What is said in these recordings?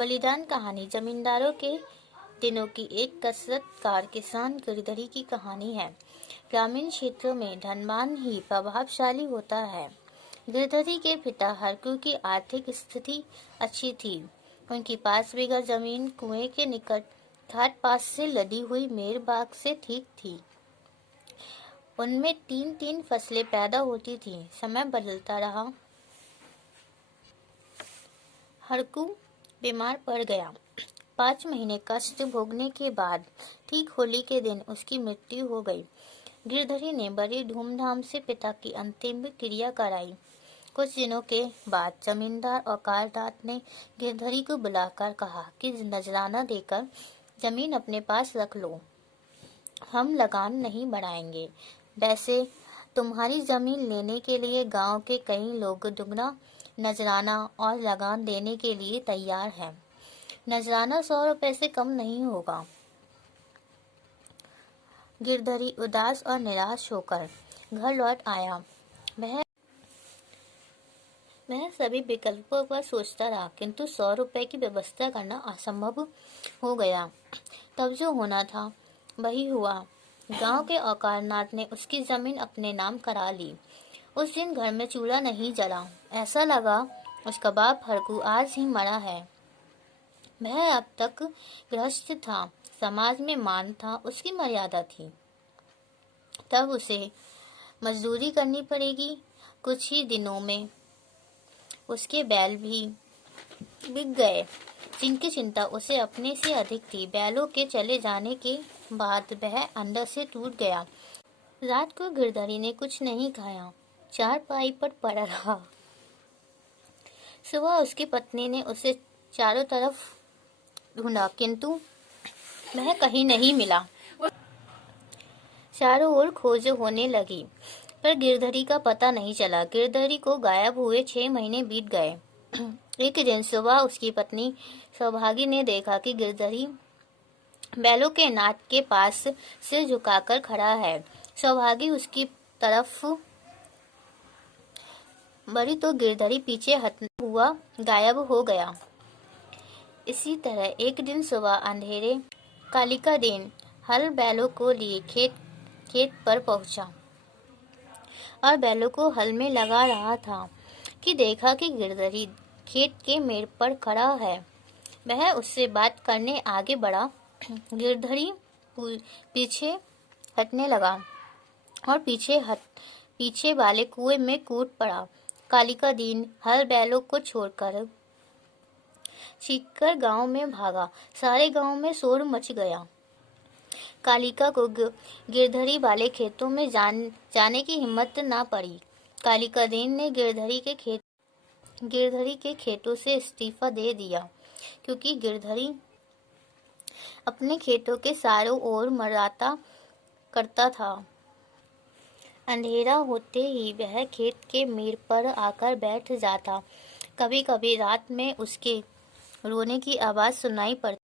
बलिदान कहानी जमींदारों के दिनों की एक कसरतकार किसान गिरधरी की कहानी है। ग्रामीण क्षेत्रों में धनवान ही प्रभावशाली होता है। गिरधरी के पिता हरकू की आर्थिक स्थिति अच्छी थी। उनकी 5 बीघा जमीन कुएं के निकट घाट पास से लदी हुई मेर बाग से ठीक थी। उनमें 3-3 फसलें पैदा होती थीं। समय बदलता रहा। हरकू बीमार पड़ गया। 5 महीने कष्ट भोगने के बाद ठीक होली के दिन उसकी मृत्यु हो गई। गिरधरी ने बड़ी धूमधाम से पिता की अंतिम क्रिया कराई। कुछ दिनों के बाद जमींदार और कारदात ने गिरधरी को बुलाकर कहा कि नजराना देकर जमीन अपने पास रख लो, हम लगान नहीं बढ़ाएंगे। वैसे तुम्हारी जमीन लेने के लिए गांव के कई लोग दुगना नजराना और लगान देने के लिए तैयार हैं। नजराना 100 रुपए से कम नहीं होगा। गिरधरी उदास और निराश होकर घर लौट आया। वह सभी विकल्पों पर सोचता रहा, किंतु 100 रुपए की व्यवस्था करना असंभव हो गया। तब जो होना था वही हुआ। गांव के औकारनाथ ने उसकी जमीन अपने नाम करा ली। उस दिन घर में चूल्हा नहीं जला। ऐसा लगा उसका बाप हरकू आज ही मरा है। वह अब तक गृहस्थ था, समाज में मान था, उसकी मर्यादा थी। तब उसे मजदूरी करनी पड़ेगी। कुछ ही दिनों में उसके बैल भी बिक गए, जिनकी चिंता उसे अपने से अधिक थी। बैलों के चले जाने के बाद वह अंदर से टूट गया। रात को गिरधरी ने कुछ नहीं खाया, चारपाई पर पड़ा रहा। सुबह उसकी पत्नी ने उसे चारों तरफ ढूंढा, किंतु वह कहीं नहीं मिला। चारों ओर खोज होने लगी, पर गिरधरी का पता नहीं चला। गिरधरी को गायब हुए 6 महीने बीत गए। एक दिन सुबह उसकी पत्नी सौभागी ने देखा कि गिरधरी बैलों के नाट के पास सिर झुकाकर खड़ा है। सौभागी उसकी तरफ बढ़ी तो गिरधरी पीछे हटता हुआ गायब हो गया। इसी तरह एक दिन सुबह अंधेरे कालिका दिन हल बैलों को लिए खेत पर पहुंचा और बैलों को हल में लगा रहा था कि देखा कि गिरधरी खेत के मेड़ पर खड़ा है। वह उससे बात करने आगे बढ़ा। गिरधरी पीछे हटने लगा और पीछे वाले कुएं में कूद पड़ा। कालिका दीन हल बैलों को छोड़कर चीखकर गांव में भागा। सारे गांव में शोर मच गया। कालिका को गिरधरी वाले खेतों में जाने की हिम्मत ना पड़ी। कालिका दीन ने गिरधरी के खेतों से इस्तीफा दे दिया, क्योंकि गिरधरी अपने खेतों के चारों ओर मर्राता करता था। अंधेरा होते ही वह खेत के मेड़ पर आकर बैठ जाता। कभी कभी रात में उसके रोने की आवाज सुनाई पड़ती।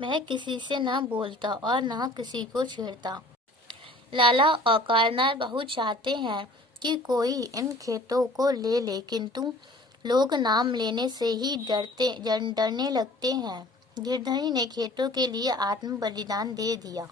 वह किसी से ना बोलता और ना किसी को छेड़ता। लाला और कारनार बहुत चाहते हैं कि कोई इन खेतों को ले ले, किंतु लोग नाम लेने से ही डरने लगते हैं। गिरधरी ने खेतों के लिए आत्म बलिदान दे दिया।